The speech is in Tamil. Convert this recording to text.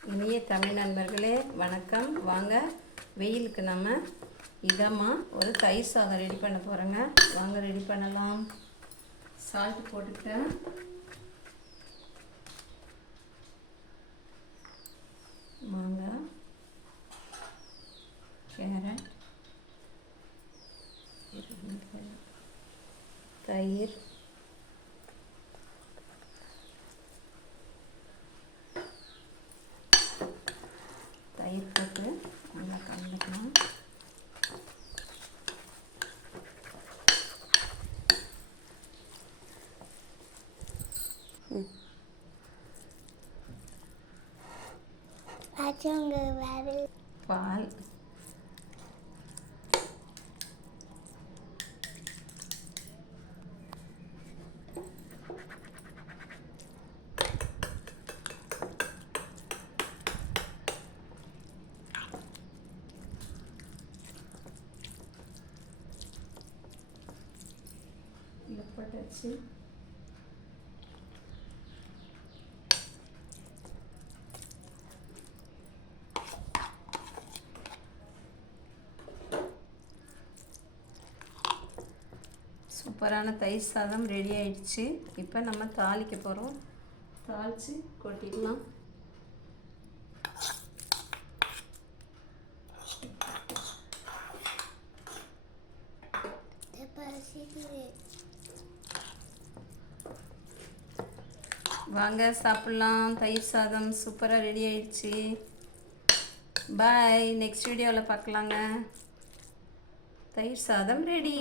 இனிய தமிழ் நண்பர்களே வணக்கம். வாங்க, வெயிலுக்கு நம்ம இதமாக ஒரு தயிர் சாதம் ரெடி பண்ண போகிறோங்க. வாங்க ரெடி பண்ணலாம். சால்ட் போட்டுக்கிட்டேன். மாங்காய், கேரட், தயிர், தயிர் போட்டு நல்லா கலந்துக்கலாம். பால், போட்டாச்சு. சூப்பரான தயிர் சாதம் ரெடி ஆயிடுச்சு. இப்போ நம்ம தாளிக்க போகிறோம். தாளித்து கொட்டிடலாம். வாங்க சாப்பிட்லாம். தயிர் சாதம் சூப்பராக ரெடி ஆயிடுச்சு. பாய். நெக்ஸ்ட் வீடியோவில் பார்க்கலாங்க. தயிர் சாதம் ரெடி.